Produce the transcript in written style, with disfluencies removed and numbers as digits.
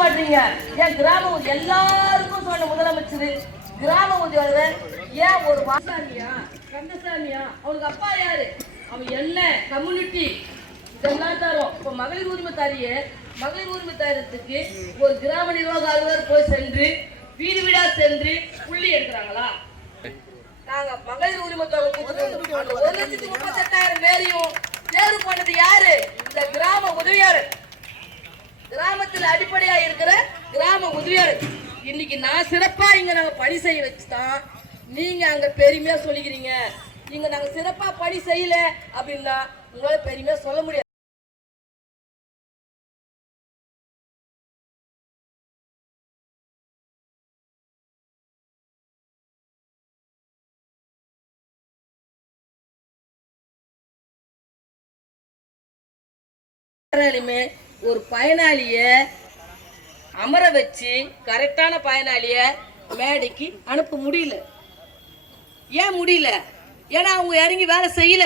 மாட்டீங்க. ஏன் கிராம எல்லாருக்கும் சொன்ன முதலமைச்சர் கிராம உதவியாளர் ஏன் ஒரு வாசாமியா கந்தசாமியா அவனுக்கு அப்பா யாரு? அவன் என்ன கம்யூனிட்டி இதெல்லாம் தரும். இப்போ மகளிர் உரிமை தாரியே மகளிர் உரிமை தாரத்துக்கு ஒரு கிராம நிர்வாக அலுவலர் போய் சென்று வீடு வீடா சென்று புள்ளி எடுக்கிறாங்களா? நாங்க மகளிர் உரிமை தொகை 1,38,000 பேரையும் தேர்வு பண்ணது யாரு? இந்த கிராம உதவியாளர், கிராமத்தில் அடிப்படையா இருக்கிற கிராம உதவியாளர். இன்னைக்கு நான் சிறப்பா இங்க நாங்க பணி செய்ய வச்சுதான் நீங்க அங்க பெருமையா சொல்லிக்கிறீங்க. நீங்க நாங்க சிறப்பா பணி செய்யல அப்படின்னா உங்களால பெருமையா சொல்ல முடியாது. ஒரு பயனாளிய அமர வச்சு கரெக்டான பயனாளிய மேடைக்கு அனுப்ப முடியல. ஏன் முடியல? ஏன்னா அவங்க இறங்கி வேலை செய்யல.